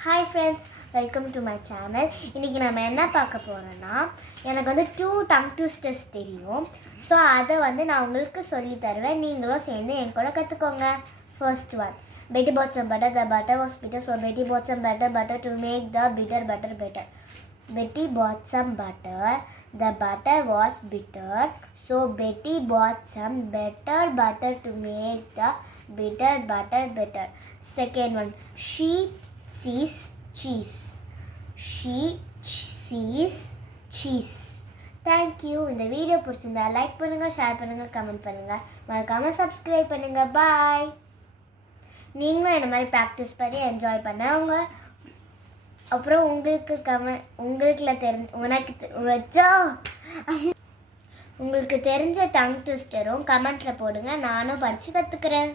Hi friends welcome to my channel இன்றைக்கி நம்ம என்ன பார்க்க போகிறோன்னா எனக்கு வந்து டூ டங் டூஸ்டர்ஸ் தெரியும் ஸோ அதை வந்து நான் உங்களுக்கு சொல்லி தருவேன் நீங்களும் சேர்ந்து என் கூட கற்றுக்கோங்க first one Betty bought some butter the butter was bitter so Betty bought some butter butter to make the bitter butter better Betty bought some butter the butter was bitter so Betty bought some better butter to make the bitter butter better second one she sees cheese she sees cheese thank you இந்த வீடியோ பிடிச்சிருந்தா like பண்ணுங்கள் share பண்ணுங்கள் comment பண்ணுங்கள் மறக்காமல் subscribe பண்ணுங்கள் பாய் நீங்களும் இந்த மாதிரி ப்ராக்டிஸ் பண்ணி என்ஜாய் பண்ணவங்க அப்புறம் உங்களுக்கு கம உங்களுக்குல தெரிஞ்ச உனக்கு தெ- வச்சா உங்களுக்கு தெரிஞ்ச டங் ட்விஸ்டரும் கமெண்ட்டில் போடுங்க. நானும் படித்து கற்றுக்குறேன்